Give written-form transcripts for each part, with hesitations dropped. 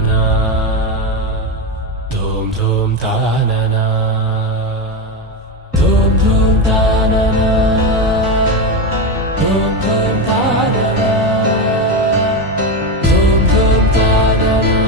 తాననా ధూమ్ ధూమ్ తాననా ధూమ్ ధూమ్ తాననా ధూమ్ ధూమ్ తాననా ధూమ్ ధూమ్ తాననా.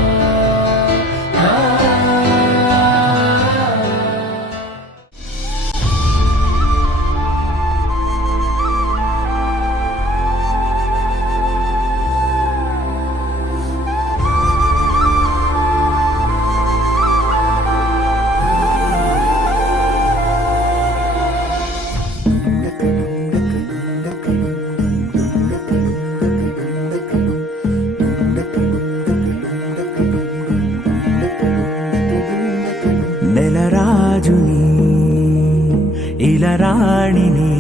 నెలరాజుని ఇలరాణిని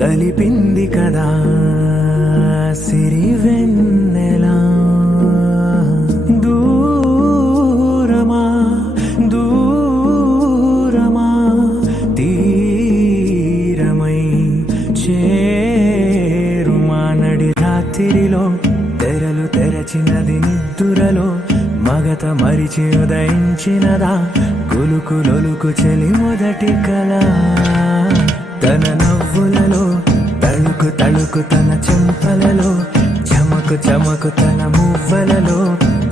కలిపింది కదా సిరివెన్నెలా. దూరమా దూరమా తీరమై చేరుమా నడి రాత్రిలో తెరలు తెరచినది నిద్దురలో మగత మరిచి ఉదయించినదా కులుకులొలుకు చెలి మొదటి కళ. తన నవ్వులలో తళుకు తళుకు తన చెంపలలో చమకు చమకు తన మువ్వలలో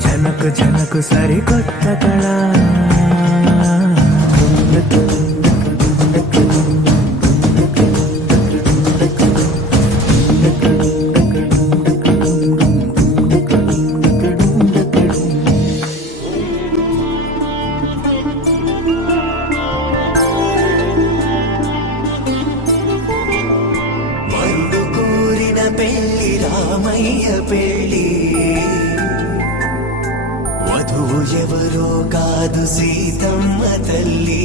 జనకు జనకు సరికొత్త కళ. పెళ్ళి రామయ్య పెళ్ళి వధువు ఎవరో కాదు సీతమ్మ తల్లి.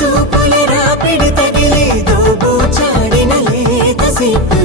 చూపుల రాపిడి తగిలి దోబూచాడిన లేత సిగ్గు